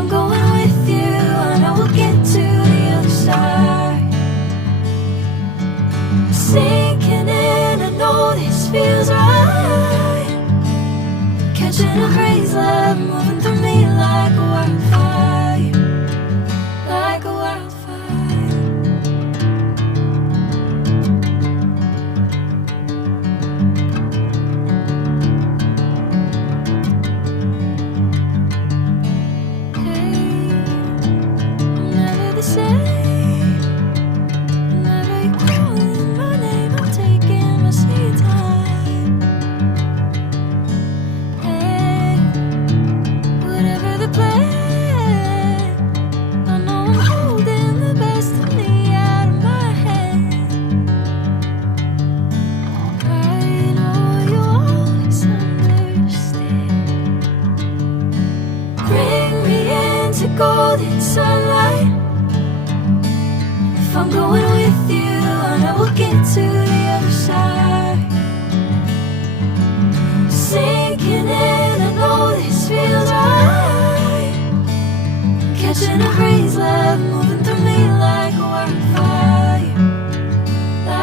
I'm going with you, I know we'll get to the other side. Sinking in, I know this feels right. Catching a crazy love moving through me like a wildfire, like a wildfire. Hey, I'm never the same. Whenever you're calling my name, I'm taking my sweet time. Hey, whatever the plan, I know I'm holding the best of me out of my hand. I know you always understand. Bring me into golden sunlight. If I'm going with you, I know we'll get to the other side. Sinking in, I know this feels right. Catching a crazy love